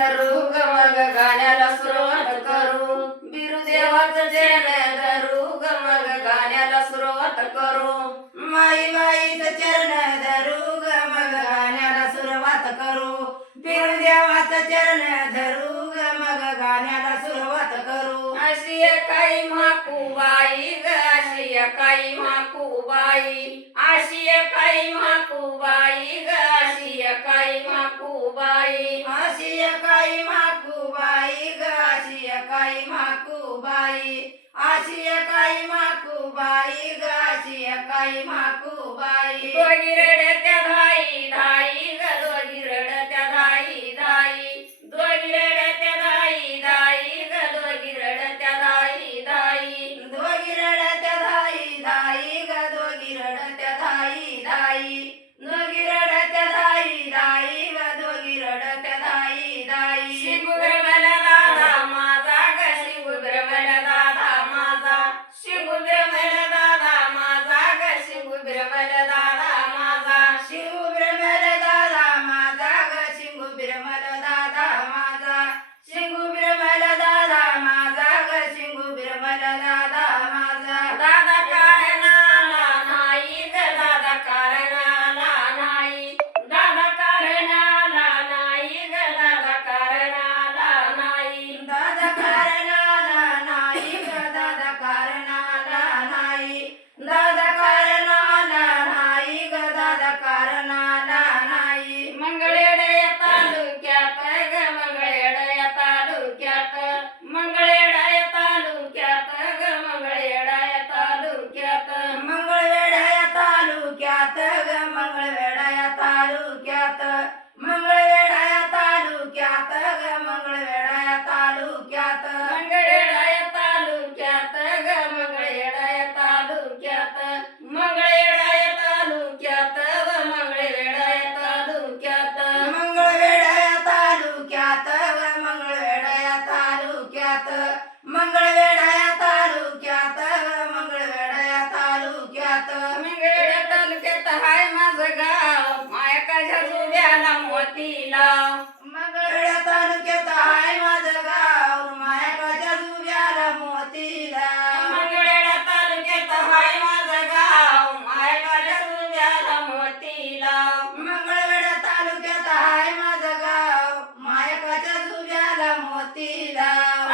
धरू ग मग गाण्याला सुरुवात करू बिरुदेवाचं चरण धरू ग मग गाण्याला सुरुवात करू माई बाईचं चरण धरू ग मग गाण्याला सुरुवात करू बिरुदेवाचं चरण धरू ग मग गाण्याला सुरुवात करू अशी काही माकूबाई ग अशी काही माकूबाई अशी काही माकूबाई ग अशी काही माकूबाई अशी काही माकूबाई ग अशी काही माकूबाई अशी काही माकूबाई ग अशी काही माकूबाई दोघी रडत्या धाई धाई ग दोघी रडत्या धाई धाई दोघी रडत्या धाई धाई ग दोघी रडत्या धाई धाई दोघी रडत्या धाई धाई ग दोघी रडत्या धाई धाई दोघी रडत्या धाई धाई ग दोघी रडत्या धाई धाई शिंगुब्रमला दादा माझा ग शिंगुब्रमला दादा माझा शिंगुब्रमला दादा माझा ग शिंगुब्रमला दादा माझा शिंगू बिरमल दादा माझा ग शिंगू बिरमल दादा माझा शिंगू बिरमल दादा माझा ग शिंगू बिरमल दादा माझा दादा कारणाला नाही ग दादा कारणाला नाही दादा कारणाला नाही ग दादा कारणाला नाही दादा कारणाला नाही ग दादा कारणाला नाही दादा कारणाला नाही ग दादा कारणाला नाही मंगळवेढा या तालुक्यात ग मंगळवेढा या तालुक्यात मंगळवेढा या तालुक्यात ग मंगळवेढा या तालुक्यात मंगळवेढा या तालुक्यात ग मंगळवेढा या तालुक्यात मंगळवेढा या तालुक्यात ग मंगळवेढा या तालुक्यात मंगळवेढा या तालुक्यात ग मंगळवेढा या तालुक्यात मंगळवेढा या तालुक्यात व मंगळवेढा या तालुक्यात मंगळवेढा या तालुक्यात ग मंगळवेढा या तालुक्यात मंगळवेढा या तालुक्यात ग मंगळवेढा या तालुक्यात मंगळवेढा तालुक्यात हाय माझं गाव मायकाच्या जुब्याला मोती लाव मंगळवेढा तालुक्यात आहे माझं गाव मायकाच्या जुब्याला मोतीला मंगळवेढा तालुक्यात हाय माझं गाव मायकाच्या जुब्याला मोती लाव मंगळवेढा तालुक्यात आहे माझं गाव मायकाच्या जुब्याला मोतीला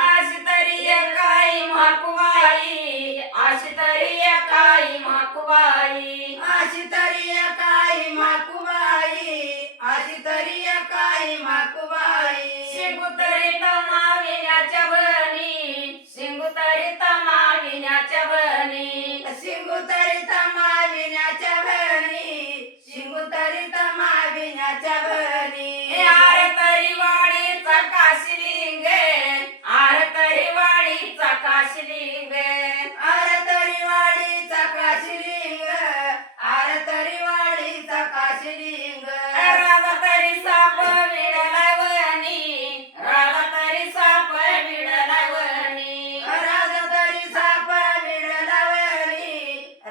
अशी तरी काही माकुबाई अशी तरी काही माकुबाई अशी तरी काही माकुबाई अशी तरी काही माकुबाई शिंगुतरी तमाविण्याच्या बनी शिंगुतरी तमाविण्याच्या बनी शिंगुतरी तमाविण्याच्या भणी शिंगुतरी तमाविण्याच्या भणी आर तरी वाडीचा काशलिंग आर तरी वाडीचा काशलिंग आर तरी वाडीचा काशिलिंग आर तरी वाडीचा काशिलिंग राजा तरी साप विडला वनी राजा तरी साप विडला वनी राजा तरी साप विडलावणी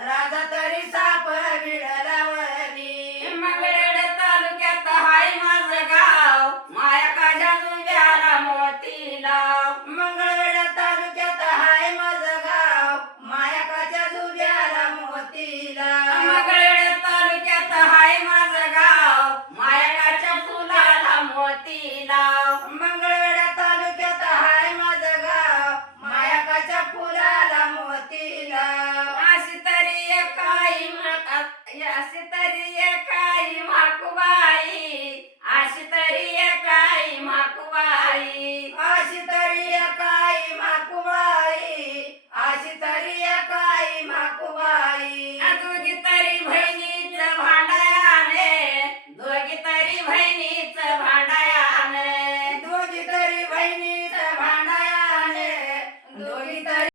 राजा तरी साप विडलावणी मंगळवेढा तालुक्यात हाय माझं गाव मायकाच्या जुब्याला मोती लाव मंगळवेढा तालुक्यात हाय माझं गाव मायकाच्या जुब्याला मोतीला मंगळवेढा तालुक्यात हाय माझं गाव मायकाच्या फुलाला मोती लाव मंगळवेढा तालुक्यात हाय माझं गाव मायकाच्या फुलाला मोतीला अशी तरी काही अशी तरी